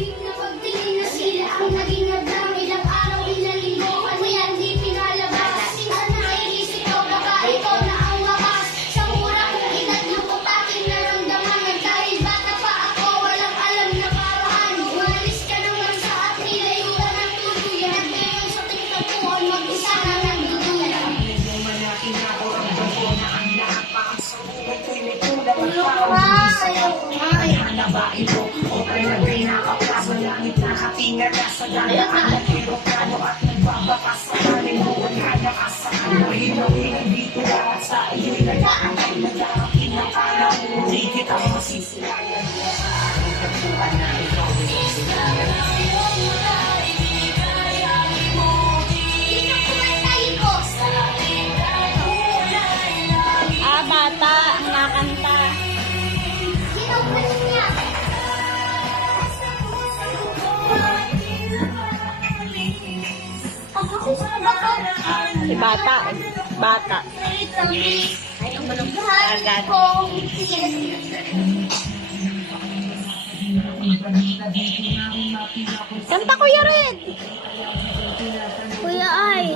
tahimik na pagtingin na sila ang naging hadlang. Ilang araw, ilang linggo, kaya hindi pinalabas. Minsan naiisip ko, baka ikaw na ang wakas. Sa mura kong edad, lungkot aking naramdaman. At dahil bata pa ako, walang alam na paraan. Umalis ka naman sa at nilayo ka ng tuluyan. At ngayon sa tingkapuan, mag-isa na nagdudulan. Bata ang nakanta. Si bata. Bata. Ay, ang malungkot agad. Kanta Kuya Red. Kuya ay.